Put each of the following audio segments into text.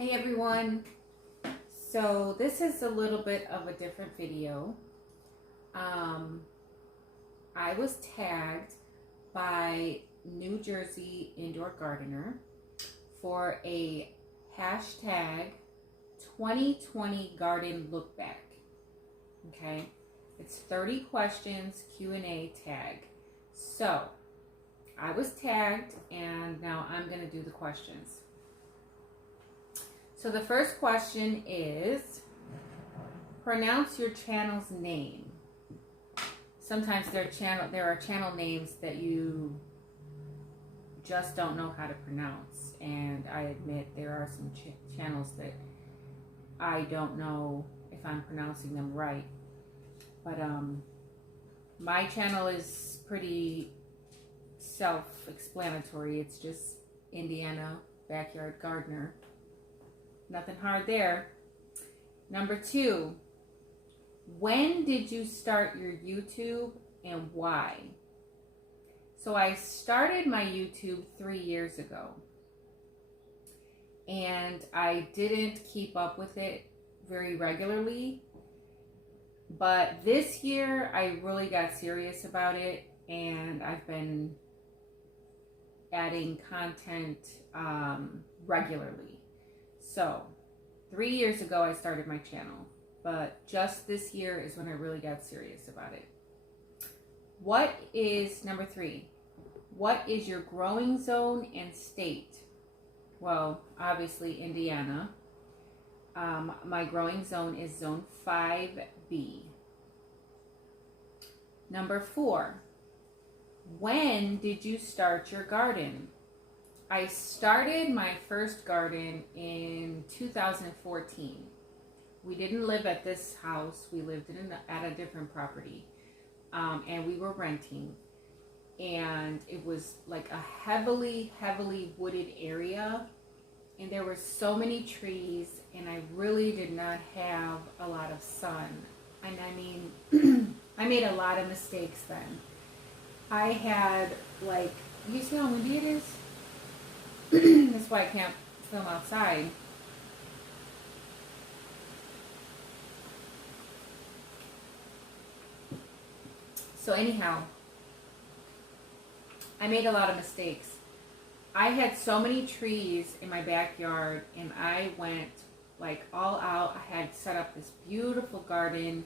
Hey everyone, so this is a little bit of a different video. I was tagged by New Jersey Indoor Gardener for a hashtag 2020 garden look back. Okay, it's 30 questions Q&A tag. So I was tagged and now I'm going to do the questions. So the first question is, pronounce your channel's name. Sometimes there are channel names that you just don't know how to pronounce. And I admit there are some channels that I don't know if I'm pronouncing them right. But my channel is pretty self-explanatory. It's just Indiana Backyard Gardener. Nothing hard there. Number 2, when did you start your YouTube and why? So I started my YouTube 3 years ago. And I didn't keep up with it very regularly. But this year I really got serious about it. And I've been adding content regularly. So, 3 years ago I started my channel, but just this year is when I really got serious about it. Number 3, what is your growing zone and state? Well, obviously Indiana. My growing zone is zone 5B. Number 4, when did you start your garden? I started my first garden in 2014. We didn't live at this house. We lived at a different property. And we were renting. And it was like a heavily wooded area. And there were so many trees. And I really did not have a lot of sun. And I mean, I made a lot of mistakes then. I had you see how windy it is? That's why I can't film outside. So anyhow, I made a lot of mistakes. I had so many trees in my backyard and I went all out. I had set up this beautiful garden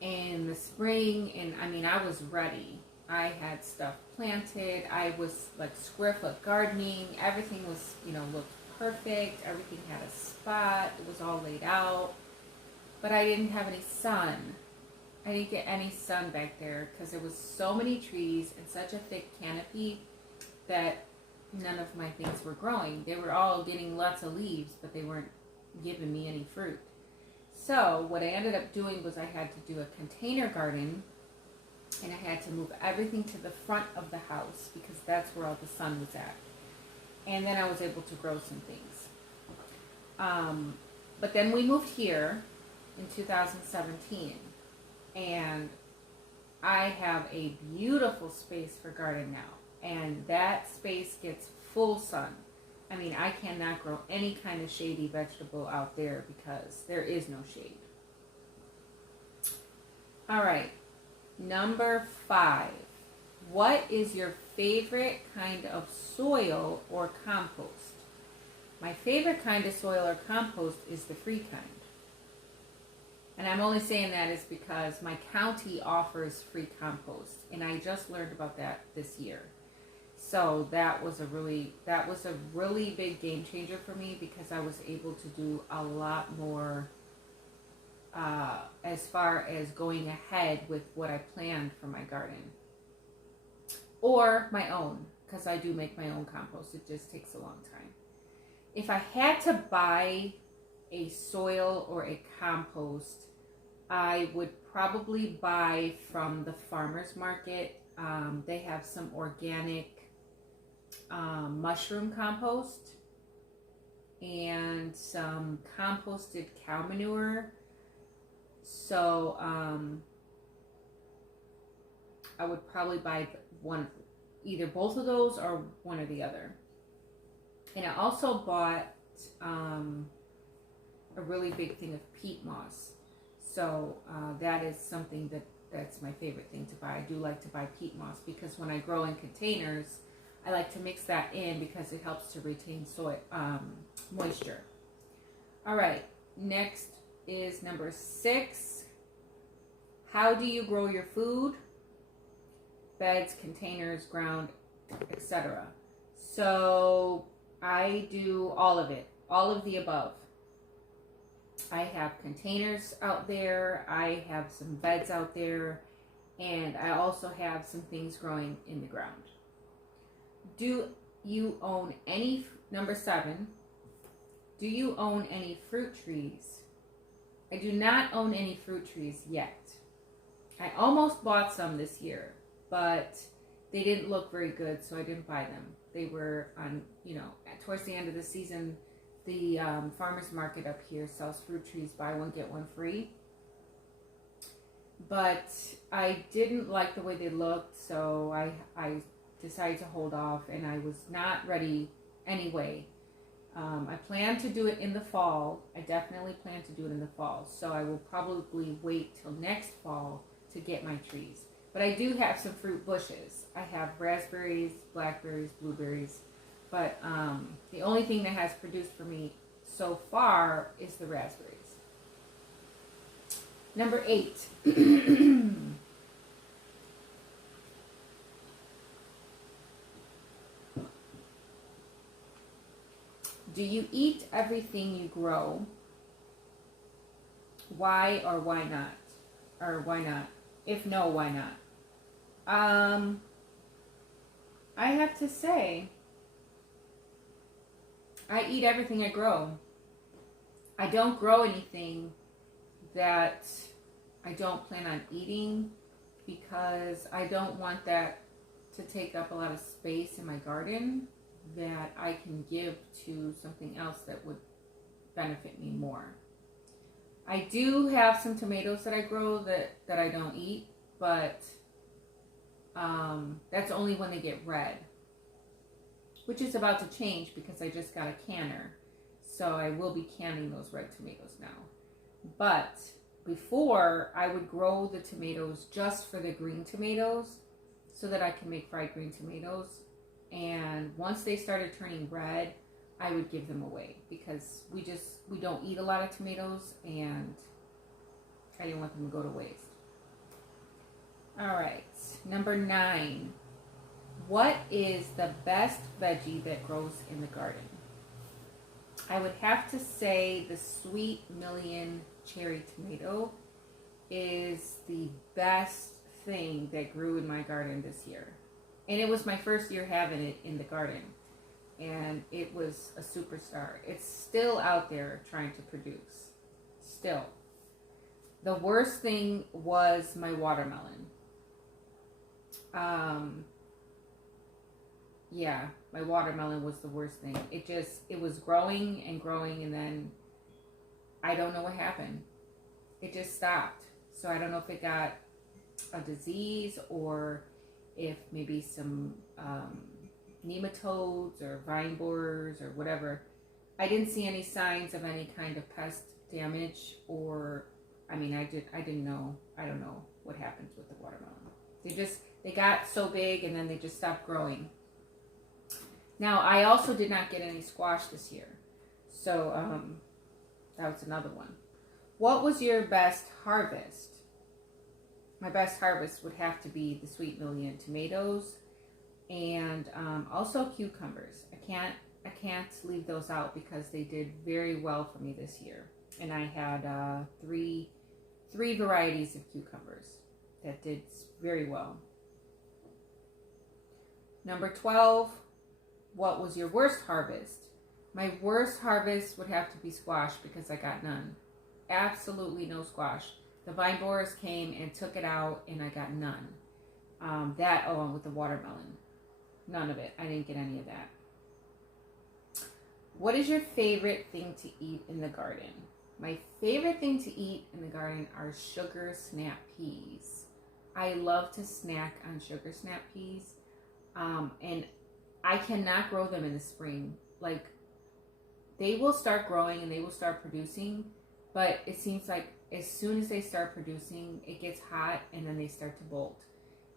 in the spring and I mean I was ready. I had stuff planted. I was square foot gardening. Everything was, looked perfect. Everything had a spot. It was all laid out. But I didn't have any sun. I didn't get any sun back there because there was so many trees and such a thick canopy that none of my things were growing. They were all getting lots of leaves, but they weren't giving me any fruit. So what I ended up doing was I had to do a container garden. And I had to move everything to the front of the house because that's where all the sun was at. And then I was able to grow some things. But then we moved here in 2017. And I have a beautiful space for garden now. And that space gets full sun. I mean, I cannot grow any kind of shady vegetable out there because there is no shade. All right. Number 5, what is your favorite kind of soil or compost? My favorite kind of soil or compost is the free kind. And I'm only saying that is because my county offers free compost. And I just learned about that this year. So that was a really big game changer for me because I was able to do a lot more as far as going ahead with what I planned for my garden. Or my own, because I do make my own compost. It just takes a long time. If I had to buy a soil or a compost, I would probably buy from the farmer's market. They have some organic mushroom compost and some composted cow manure. So I would probably buy either both of those or one or the other. And I also bought a really big thing of peat moss. So that is something that's my favorite thing to buy. I do like to buy peat moss because when I grow in containers, I like to mix that in because it helps to retain soil moisture. All right, next is number 6. How do you grow your food? Beds, containers, ground, etc. So I do all of it, all of the above. I have containers out there, I have some beds out there, and I also have some things growing in the ground. Do you own any, number 7, do you own any fruit trees? I do not own any fruit trees yet. I almost bought some this year, but they didn't look very good, so I didn't buy them. They were on, towards the end of the season, the farmer's market up here sells fruit trees, buy one, get one free. But I didn't like the way they looked, so I decided to hold off, and I was not ready anyway. I plan to do it in the fall. I definitely plan to do it in the fall, so I will probably wait till next fall to get my trees. But I do have some fruit bushes. I have raspberries, blackberries, blueberries, but the only thing that has produced for me so far is the raspberries. Number 8. Do you eat everything you grow? Why or why not? Or why not? If no, why not? I have to say, I eat everything I grow. I don't grow anything that I don't plan on eating because I don't want that to take up a lot of space in my garden that I can give to something else that would benefit me more. I do have some tomatoes that I grow that I don't eat, but that's only when they get red, which is about to change because I just got a canner. So I will be canning those red tomatoes now. But before, I would grow the tomatoes just for the green tomatoes so that I can make fried green tomatoes. And once they started turning red, I would give them away because we don't eat a lot of tomatoes and I didn't want them to go to waste. All right, number 9. What is the best veggie that grows in the garden? I would have to say the Sweet Million cherry tomato is the best thing that grew in my garden this year. And it was my first year having it in the garden. And it was a superstar. It's still out there trying to produce. Still. The worst thing was my watermelon. Yeah, my watermelon was the worst thing. It was growing and growing, and then I don't know what happened. It just stopped. So I don't know if it got a disease or if maybe some nematodes or vine borers or whatever. I didn't see any signs of any kind of pest damage, or I didn't know. I don't know what happens with the watermelon. They got so big and then they just stopped growing. Now, I also did not get any squash this year. So, that was another one. What was your best harvest? My best harvest would have to be the Sweet Million tomatoes and also cucumbers. I can't leave those out because they did very well for me this year. And I had three varieties of cucumbers that did very well. Number 12. What was your worst harvest? My worst harvest would have to be squash because I got none. Absolutely no squash. The vine borers came and took it out and I got none. That along with the watermelon. None of it. I didn't get any of that. What is your favorite thing to eat in the garden? My favorite thing to eat in the garden are sugar snap peas. I love to snack on sugar snap peas. And I cannot grow them in the spring. Like, they will start growing and they will start producing, but it seems like as soon as they start producing, it gets hot and then they start to bolt.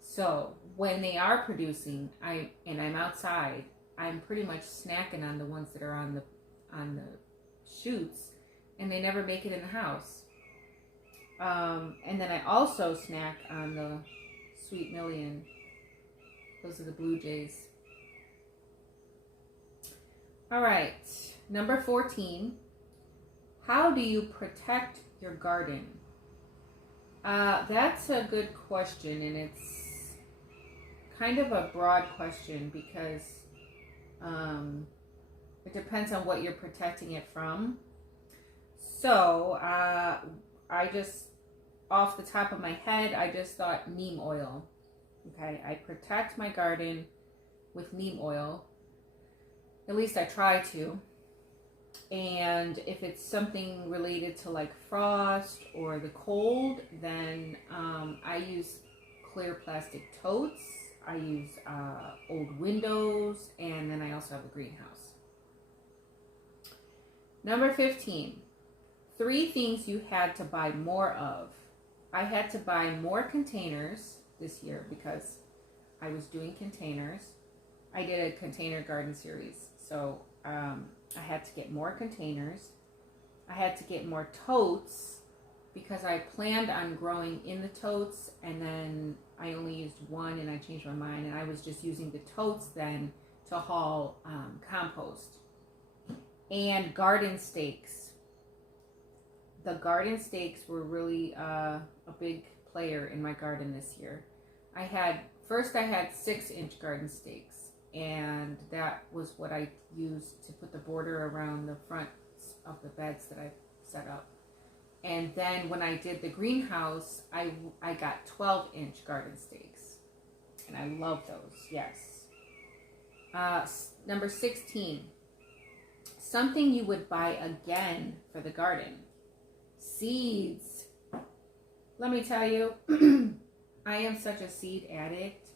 So when they are producing, I'm outside, I'm pretty much snacking on the ones that are on the shoots, and they never make it in the house. And then I also snack on the Sweet Million. Those are the Blue Jays. All right, number 14. How do you protect your garden? That's a good question, and it's kind of a broad question because it depends on what you're protecting it from. So I just, off the top of my head, I just thought neem oil. Okay, I protect my garden with neem oil. At least I try to. And if it's something related to like frost or the cold, then I use clear plastic totes. I use old windows, and then I also have a greenhouse. Number 15, 3 things you had to buy more of. I had to buy more containers this year because I was doing containers. I did a container garden series, so I had to get more containers. I had to get more totes because I planned on growing in the totes, and then I only used one and I changed my mind, and I was just using the totes then to haul compost. And garden stakes. The garden stakes were really a big player in my garden this year. I had 6-inch garden stakes, and that was what I used to put the border around the front of the beds that I set up. And then when I did the greenhouse, I got 12-inch garden stakes, and I love those. Yes. Number 16, something you would buy again for the garden. Seeds. Let me tell you, I am such a seed addict.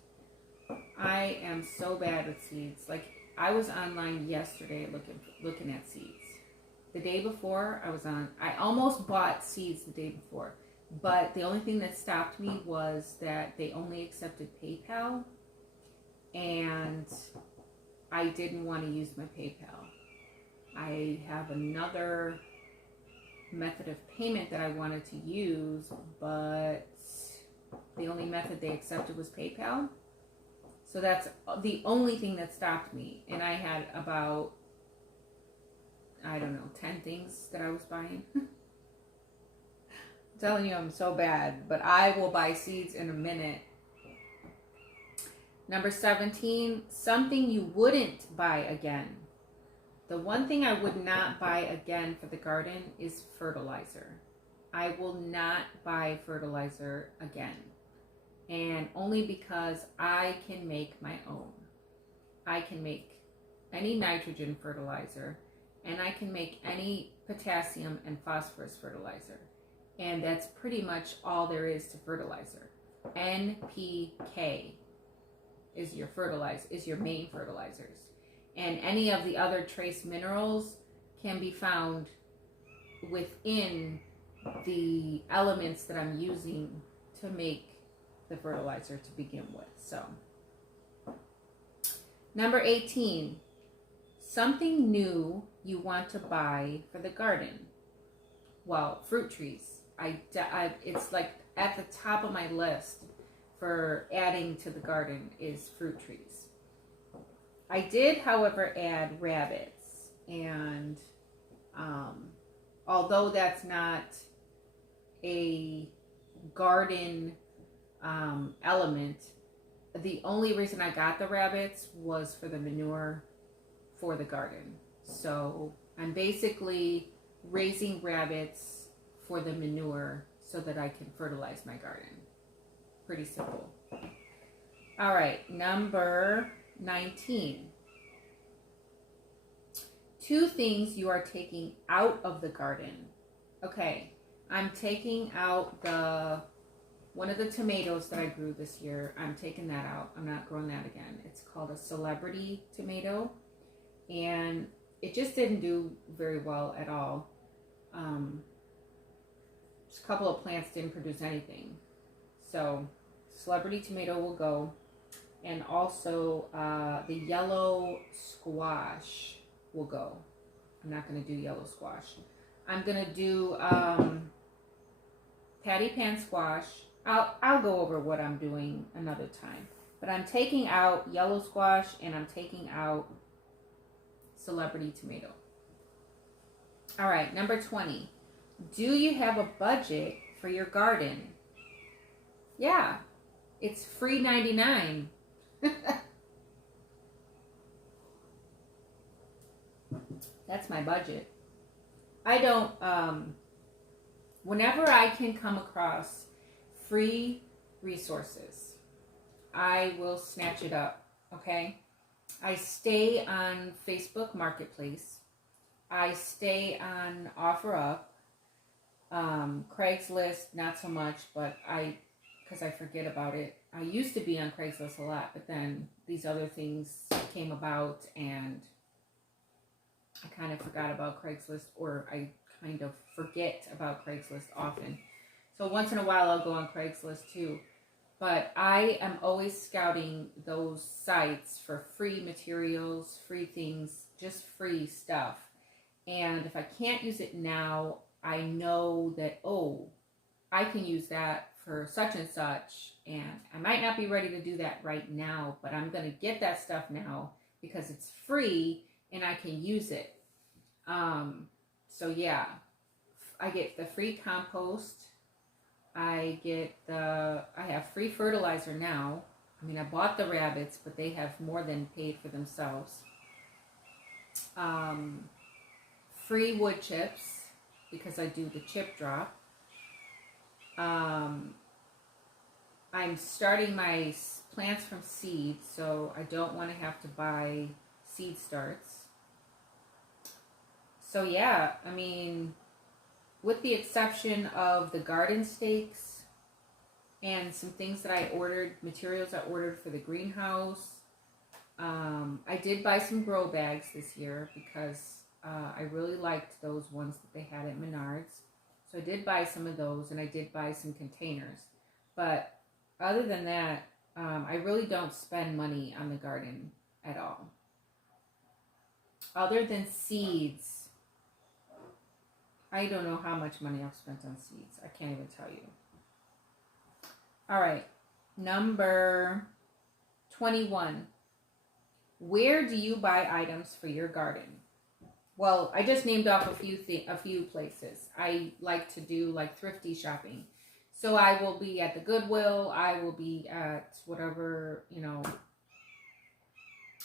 I am so bad with seeds. Like, I was online yesterday looking at seeds. The day before, I almost bought seeds the day before, but the only thing that stopped me was that they only accepted PayPal, and I didn't want to use my PayPal. I have another method of payment that I wanted to use, but the only method they accepted was PayPal. So that's the only thing that stopped me. And I had about, 10 things that I was buying. I'm telling you, I'm so bad, but I will buy seeds in a minute. Number 17, something you wouldn't buy again. The one thing I would not buy again for the garden is fertilizer. I will not buy fertilizer again. And only because I can make my own. I can make any nitrogen fertilizer, and I can make any potassium and phosphorus fertilizer. And that's pretty much all there is to fertilizer. NPK is your fertilizer, is your main fertilizers. And any of the other trace minerals can be found within the elements that I'm using to make the fertilizer to begin with. So, number 18, something new you want to buy for the garden. Well, fruit trees. It's like at the top of my list for adding to the garden is fruit trees. I did, however, add rabbits, and although that's not a garden element, the only reason I got the rabbits was for the manure for the garden. So I'm basically raising rabbits for the manure so that I can fertilize my garden. Pretty simple. All right, number 19. 2 things you are taking out of the garden. Okay, I'm taking out one of the tomatoes that I grew this year. I'm taking that out. I'm not growing that again. It's called a celebrity tomato. And it just didn't do very well at all. Just a couple of plants didn't produce anything. So celebrity tomato will go. And also the yellow squash will go. I'm not going to do yellow squash. I'm going to do patty pan squash. I'll go over what I'm doing another time. But I'm taking out yellow squash and I'm taking out celebrity tomato. All right, number 20. Do you have a budget for your garden? Yeah, it's free 99. That's my budget. I don't, whenever I can come across free resources, I will snatch it up, okay? I stay on Facebook Marketplace. I stay on OfferUp. Craigslist, not so much, but because I forget about it. I used to be on Craigslist a lot, but then these other things came about and I kind of forgot about Craigslist, or I kind of forget about Craigslist often. So once in a while I'll go on Craigslist too. But I am always scouting those sites for free materials, free things, just free stuff. And if I can't use it now, I know that, oh, I can use that for such and such. And I might not be ready to do that right now, but I'm going to get that stuff now because it's free and I can use it. So yeah, I get the free compost. I have free fertilizer now. I mean, I bought the rabbits, but they have more than paid for themselves. Free wood chips, because I do the chip drop. I'm starting my plants from seed, so I don't want to have to buy seed starts. So yeah, I mean, with the exception of the garden stakes and some things that I ordered, materials I ordered for the greenhouse. I did buy some grow bags this year because I really liked those ones that they had at Menards. So I did buy some of those, and I did buy some containers. But other than that, I really don't spend money on the garden at all. Other than seeds, I don't know how much money I've spent on seeds. I can't even tell you. All right, number 21. Where do you buy items for your garden? Well, I just named off a few places. I like to do like thrifty shopping. So I will be at the Goodwill. I will be at whatever,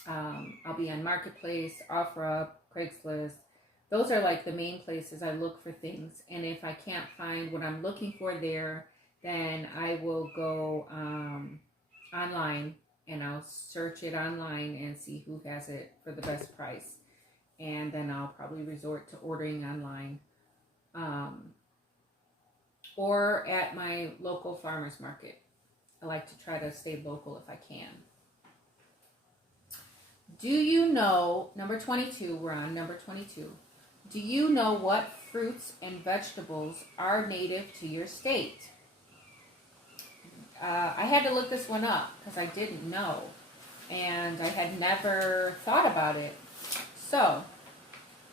I'll be on Marketplace, OfferUp, Craigslist. Those are like the main places I look for things. And if I can't find what I'm looking for there, then I will go online and I'll search it online and see who has it for the best price. And then I'll probably resort to ordering online. Or at my local farmer's market. I like to try to stay local if I can. Do you know, number 22, we're on number 22. Do you know what fruits and vegetables are native to your state? I had to look this one up because I didn't know. And I had never thought about it. So,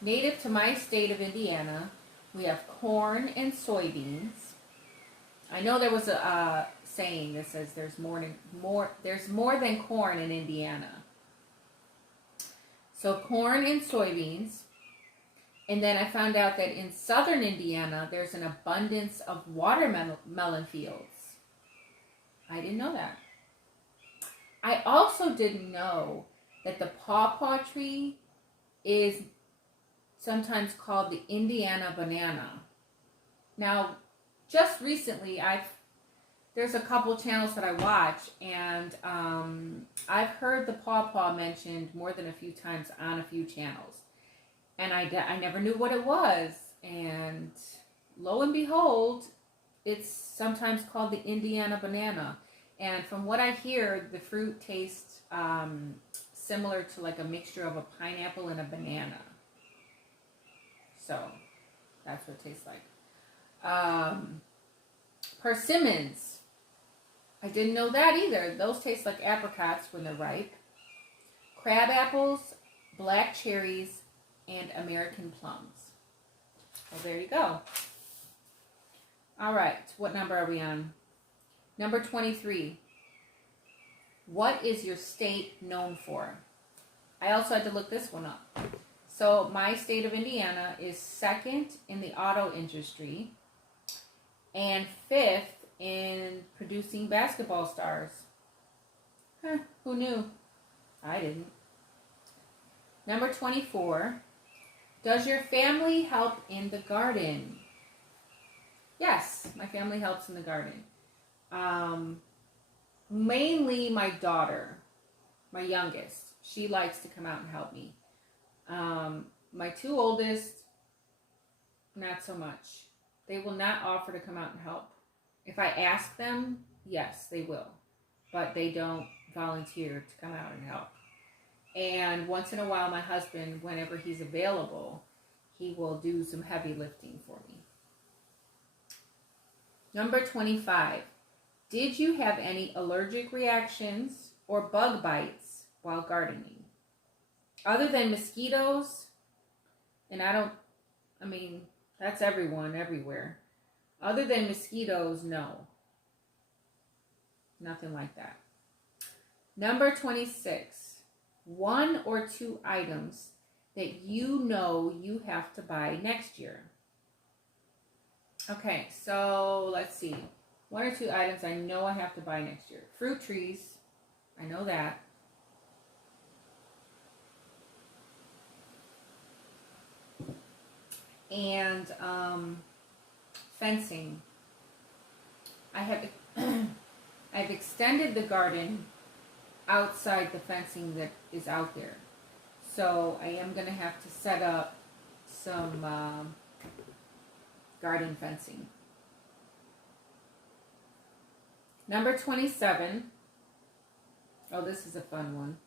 native to my state of Indiana, we have corn and soybeans. I know there was a saying that says there's more than corn in Indiana. So corn and soybeans. And then I found out that in southern Indiana, there's an abundance of watermelon fields. I didn't know that. I also didn't know that the pawpaw tree is sometimes called the Indiana banana. Now, just recently, there's a couple channels that I watch, and I've heard the pawpaw mentioned more than a few times on a few channels. And I never knew what it was. And lo and behold, it's sometimes called the Indiana banana. And from what I hear, the fruit tastes similar to like a mixture of a pineapple and a banana. So that's what it tastes like. Persimmons. I didn't know that either. Those taste like apricots when they're ripe. Crab apples, black cherries, and American plums. Well, there you go. All right, what number are we on? Number 23. What is your state known for? I also had to look this one up. So my state of Indiana is second in the auto industry and fifth in producing basketball stars. Who knew? I didn't. Number 24. Does your family help in the garden? Yes, my family helps in the garden. Mainly my daughter, my youngest. She likes to come out and help me. My two oldest, not so much. They will not offer to come out and help. If I ask them, yes, they will. But they don't volunteer to come out and help. And once in a while, my husband, whenever he's available, he will do some heavy lifting for me. Number 25. Did you have any allergic reactions or bug bites while gardening? Other than mosquitoes, and that's everyone, everywhere. Other than mosquitoes, no. Nothing like that. Number 26. 1 or 2 items that you know you have to buy next year. Okay, so let's see. 1 or 2 items I know I have to buy next year. Fruit trees. I know that. And fencing. I've extended the garden outside the fencing that is out there. So I am going to have to set up some garden fencing. Number 27. Oh, this is a fun one.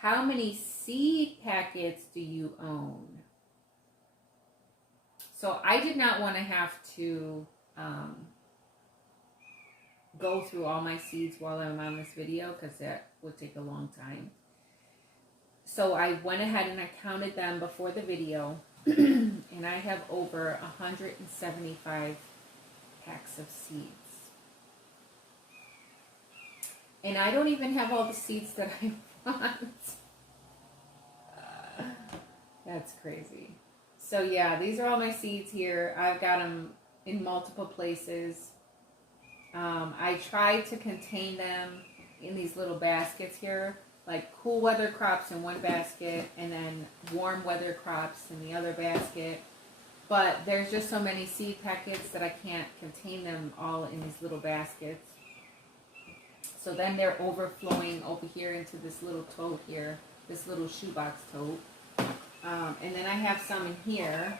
How many seed packets do you own? So I did not want to have to go through all my seeds while I'm on this video because that would take a long time. So I went ahead and I counted them before the video and I have over 175 packs of seeds. And I don't even have all the seeds that I want. That's crazy. So yeah, these are all my seeds here. I've got them in multiple places. I try to contain them in these little baskets here, like cool weather crops in one basket and then warm weather crops in the other basket. But there's just so many seed packets that I can't contain them all in these little baskets. So then they're overflowing over here into this little tote here, this little shoebox tote. And then I have some in here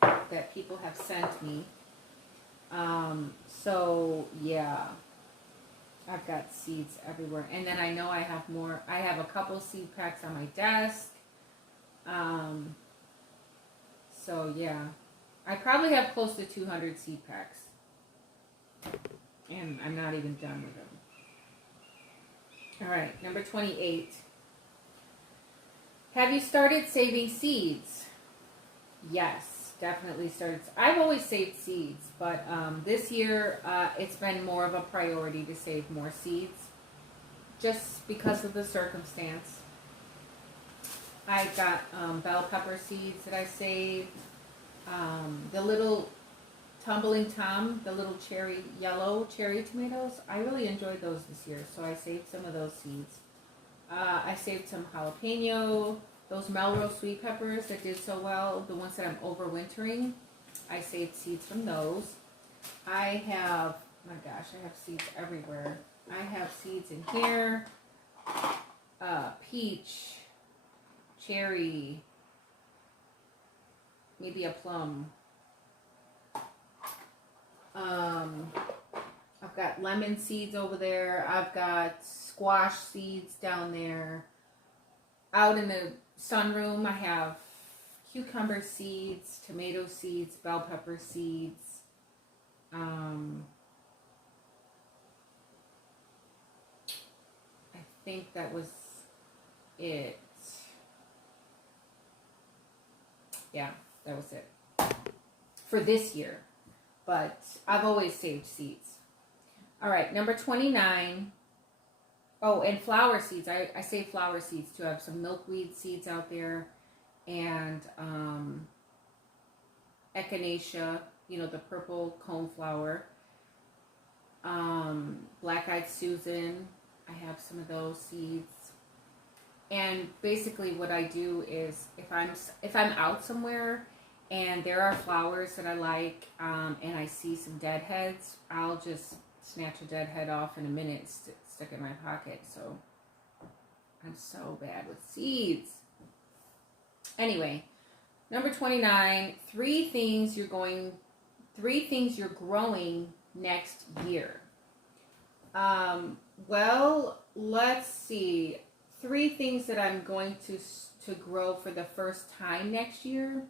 that people have sent me. So yeah, I've got seeds everywhere. And then I know I have more. I have a couple seed packs on my desk. So yeah, I probably have close to 200 seed packs. And I'm not even done with them. All right, number 28. Have you started saving seeds? Yes, definitely started. I've always saved seeds, but this year it's been more of a priority to save more seeds just because of the circumstance. I got bell pepper seeds that I saved. The little Tumbling Tom, the little yellow cherry tomatoes, I really enjoyed those this year, so I saved some of those seeds. I saved some jalapeno, those Melrose sweet peppers that did so well, the ones that I'm overwintering, I saved seeds from those. I have, my gosh, I have seeds everywhere. I have seeds in here, peach, cherry, maybe a plum. I've got lemon seeds over there. I've got squash seeds down there. Out in the sunroom, I have cucumber seeds, tomato seeds, bell pepper seeds. I think that was it. Yeah, that was it for this year. But I've always saved seeds. All right, number 29. Oh, and flower seeds. I save flower seeds too. I have some milkweed seeds out there, and echinacea, the purple coneflower. Black-eyed Susan. I have some of those seeds. And basically what I do is if I'm out somewhere and there are flowers that I like, and I see some deadheads, I'll just snatch a deadhead off in a minute, stick it in my pocket. So I'm so bad with seeds. Anyway, number 29, three things you're growing next year. Well, let's see. 3 things that I'm going to grow for the first time next year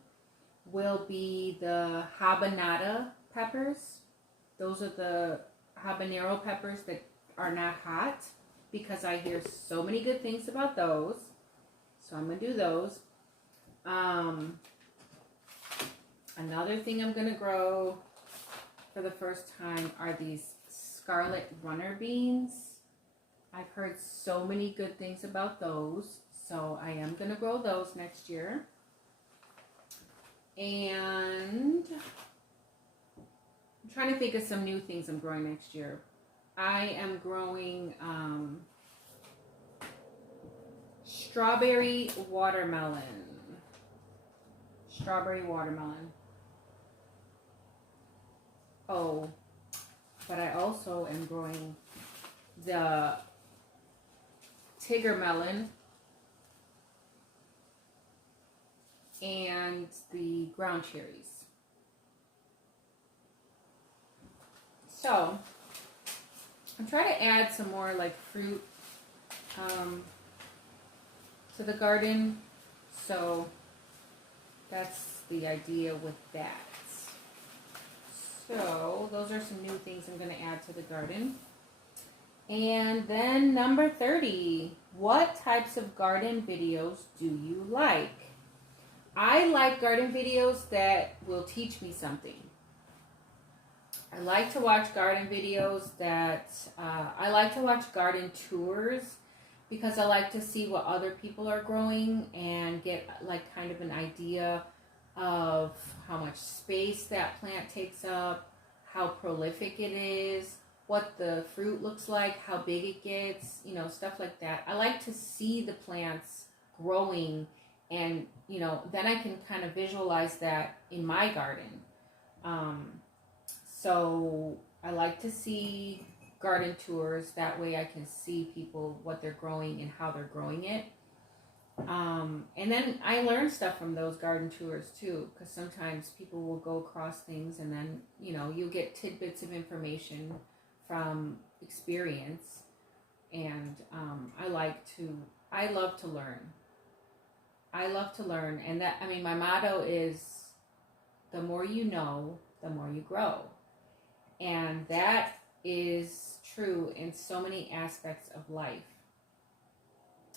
will be the habanada peppers. Those are the habanero peppers that are not hot, because I hear so many good things about those. So I'm going to do those. Another thing I'm going to grow for the first time are these scarlet runner beans. I've heard so many good things about those, so I am going to grow those next year. And I'm trying to think of some new things I'm growing next year. I am growing strawberry watermelon. Oh, but I also am growing the Tigger melon and the ground cherries. So I'm trying to add some more like fruit to the garden. So that's the idea with that. So those are some new things I'm going to add to the garden. And then number 30, what types of garden videos do you like? I like garden videos that will teach me something. I like to watch garden videos I like to watch garden tours, because I like to see what other people are growing and get like kind of an idea of how much space that plant takes up, how prolific it is, what the fruit looks like, how big it gets, stuff like that. I like to see the plants growing, and, then I can kind of visualize that in my garden. So I like to see garden tours. That way I can see people, what they're growing and how they're growing it. And then I learn stuff from those garden tours too, because sometimes people will go across things, and then, you'll get tidbits of information from experience. And I love to learn. And my motto is, the more you know, the more you grow. And that is true in so many aspects of life.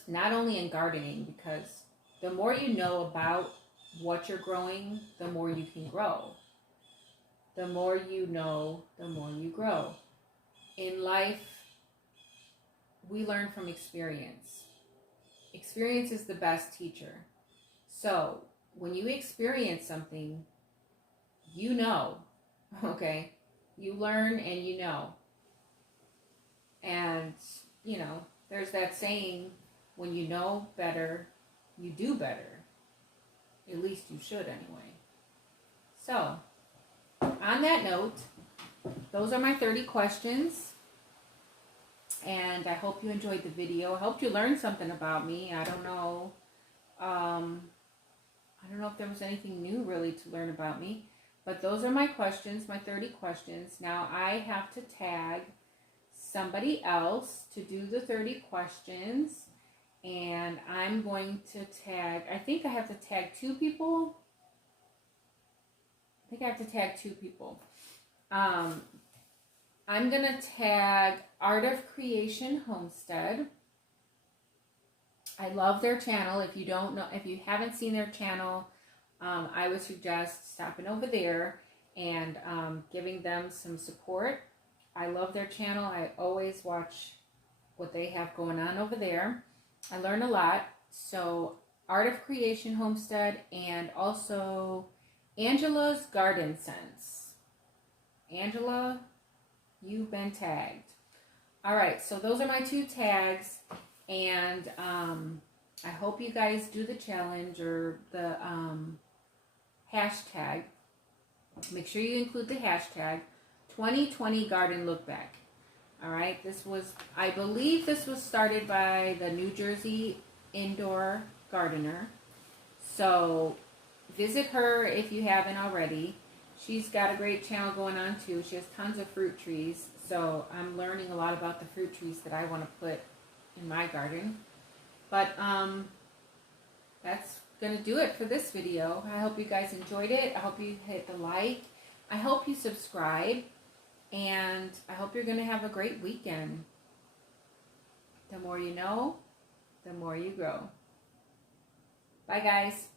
Not only in gardening, because the more you know about what you're growing, the more you can grow. The more you know, the more you grow. In life, we learn from experience. Experience is the best teacher. So when you experience something, okay? You learn and you know. And, there's that saying, when you know better, you do better. At least you should anyway. So, on that note, those are my 30 questions. And I hope you enjoyed the video. I hope you learned something about me. I don't know if there was anything new really to learn about me. But those are my questions, my 30 questions. Now I have to tag somebody else to do the 30 questions. and I'm going to tag, I think I have to tag 2 people. I think I have to tag 2 people. I'm going to tag Art of Creation Homestead. I love their channel. If you don't know, if you haven't seen their channel, I would suggest stopping over there and giving them some support. I love their channel. I always watch what they have going on over there. I learn a lot. So Art of Creation Homestead, and also Angela's Garden Sense. Angela, you've been tagged. All right, so those are my 2 tags, and I hope you guys do the challenge or the hashtag. Make sure you include the hashtag 2020 Garden Look Back. All right, this was, I believe this was started by the New Jersey indoor gardener. So visit her if you haven't already. She's got a great channel going on too. She has tons of fruit trees. So I'm learning a lot about the fruit trees that I want to put in my garden. But that's going to do it for this video. I hope you guys enjoyed it. I hope you hit the like. I hope you subscribe. And I hope you're going to have a great weekend. The more you know, the more you grow. Bye, guys.